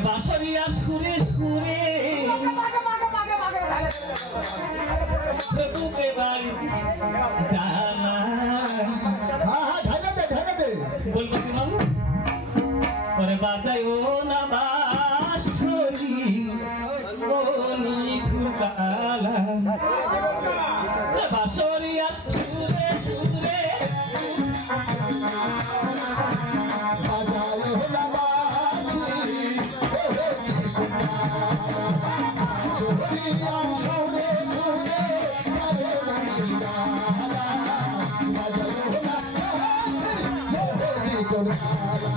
বাঁশরিয়া সুরে সুরে বুকে বাড়ি জানা ঢালে দে বলবো কি মামু ওরে বাজাইও না বাঁশরি কোনি ঠুকালা বাঁশরিয়া সুরে সুরে বাজাইও না বাঁশি কোনি ঠুকালা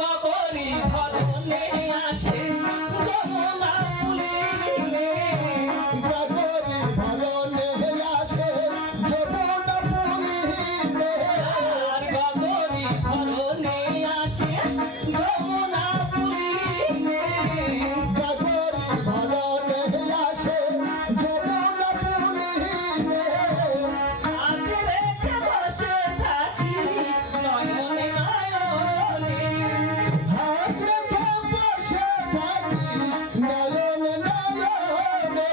গগরি ভরনে আসে যমুনা পুলিনে গগরি ভরনে আসে যমুনা পুলিনে আর গগরি ভরনে আসে যমুনা পুলিনে গগরি ভরনে আসে যমুনা পুলিনে আজ রেখে বসে থাকি নয়নে নয়নে হাত রেখে বসে থাকি নয়নে নয়নে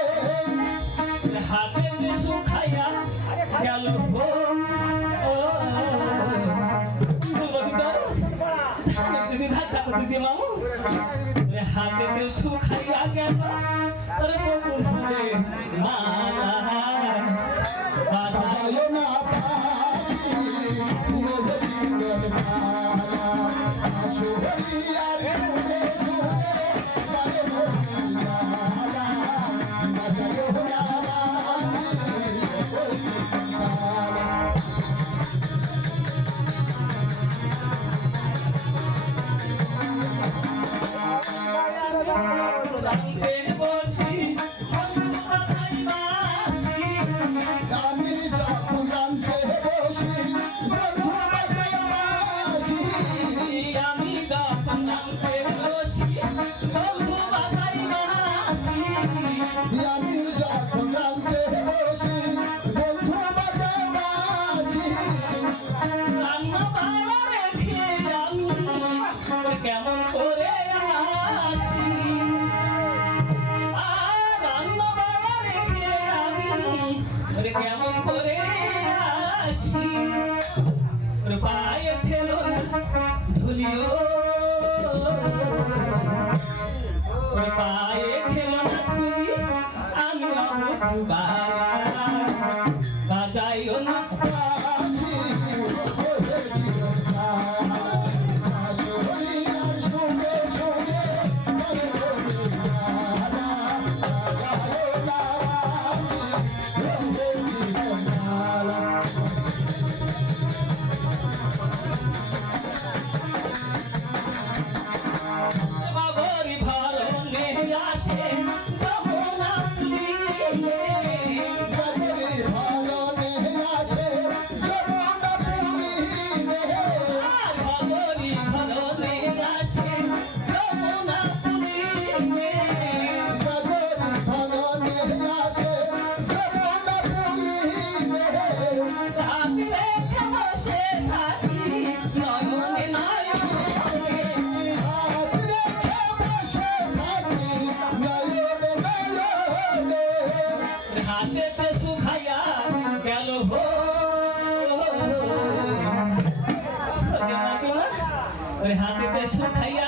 হাতে শুকাইয়া গেল গো ও দিদি ধাক্কা দিদি মামু হাতে শুকাইয়া গেল আরে বকুল ফুলে মালা বাজায় না পাখি মোরে জীবন মালা আসুরি আর সুরে সুরে বারে মোরা বাজায় না রামকে বসি আমি যখন জানতে বসি বন্ধু বাজায় বাঁশি আমি যখন রামকে বসি বন্ধু বাজাই বাঁশি আমি যখন জানতে বসি বন্ধু বাজায় বাঁশি রান্না বাড়া রেখে আমি কেমন করে আসি আর রান্না বাড়া রেখে আমি কেমন করে আসি ওর পায়ে ঠেলো ধুলিও ওর পায়ে ঠেলো না ধুলি আমি বাজাইও না বাঁশি ওরে জীবন মালা আসুরি আর সুরে সুরে বারে মোরা বাজায় না বাঁশি ওরে জীবন মালা গগরি ভরনে আসে যমুনা পুলিনে গগরি ভরনে আসে যমুনা পুলিনে গগরি ভরনে আসে যমুনা পুলিনে গগরি ভরনে আসে যমুনা পুলিনে আমি রেখে বসে থাকি নয়নে নয়নে হাত রেখে বসে থাকি নয়নে নয়নে হাতেতে শুকাইয়া গেল হো হাতেতে শুকাইয়া